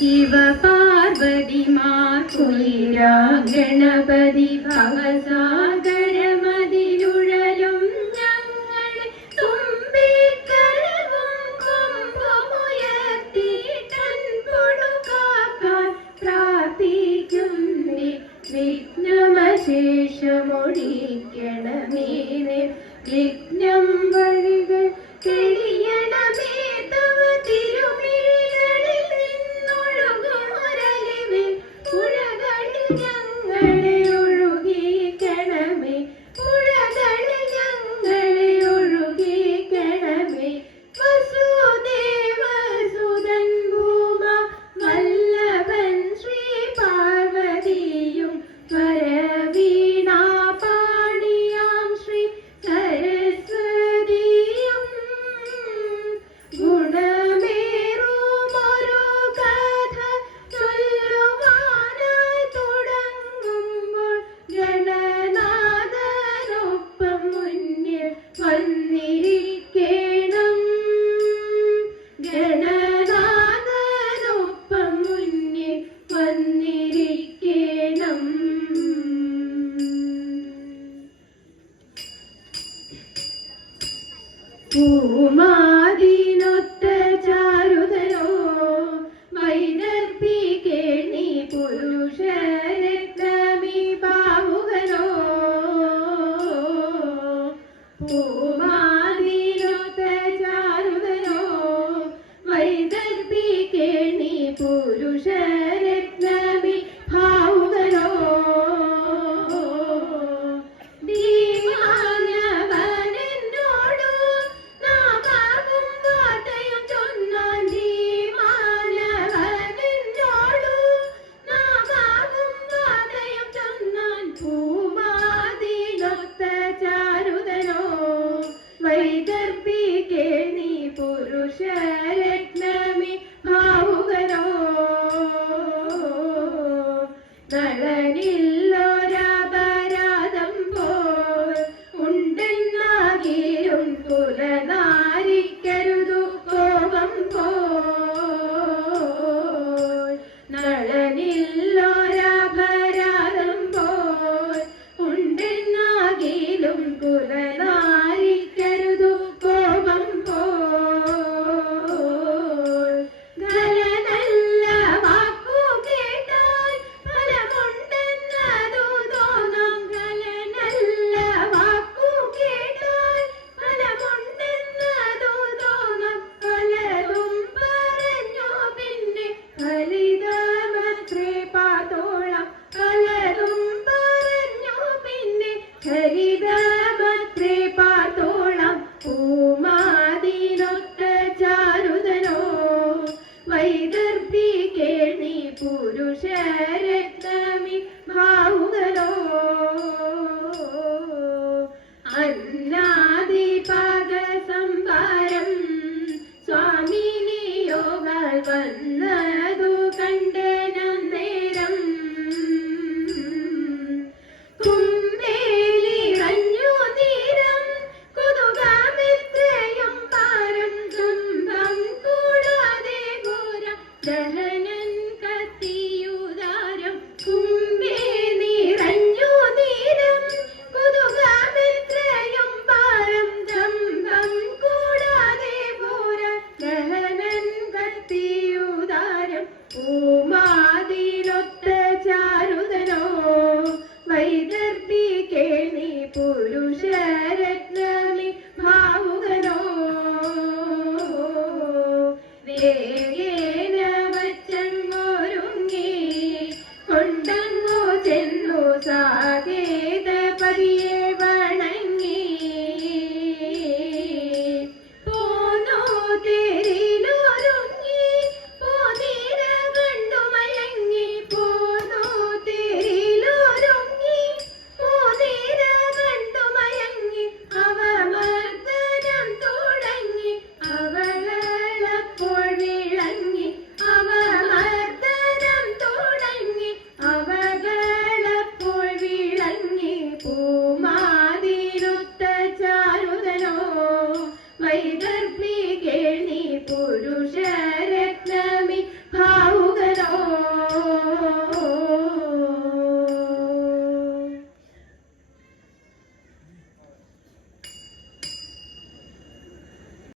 ശിവപാർവതിമാർക്കുയിരാ ഗണപതി ഭവസാഗരമതിലുഴലും ഞങ്ങളെ തുമ്പിക്കരവും കൊമ്പുമുയർത്തിയിട്ടൻ കൊടുക്കാക്കാൻ പ്രാർത്ഥിക്കുന്നേ വിഘ്നമശേഷമൊഴിക്കണമേനെ വിഘ്നം വഴികൾ തെളിയണമേ പൂമാതിനൊത്ത ചാരുതനോ വൈദർഭി കേണി പുരുഷരത്നമി പൂമാതിനൊത്ത നളനില്ലൊരപരാധം പോൽ ഉണ്ടെന്നാകിലും കുലനാരിക്കരുതു വൈദർഭി കേണി പുരുഷരത്നമി ദഹനൻ കത്തിയുദാരം കുമ്പേ നിറഞ്ഞു നീരം കൊതുകാമത്രയും പാരം ദമ്പം കൂടാതെ പോര ദഹനൻ കത്തിയുദാരം ഓമാതിലൊത്ത ചാരുതനോ വൈദർത്തി കേണി പുരുഷരത്നമി ഭാവുകനോ Yeah.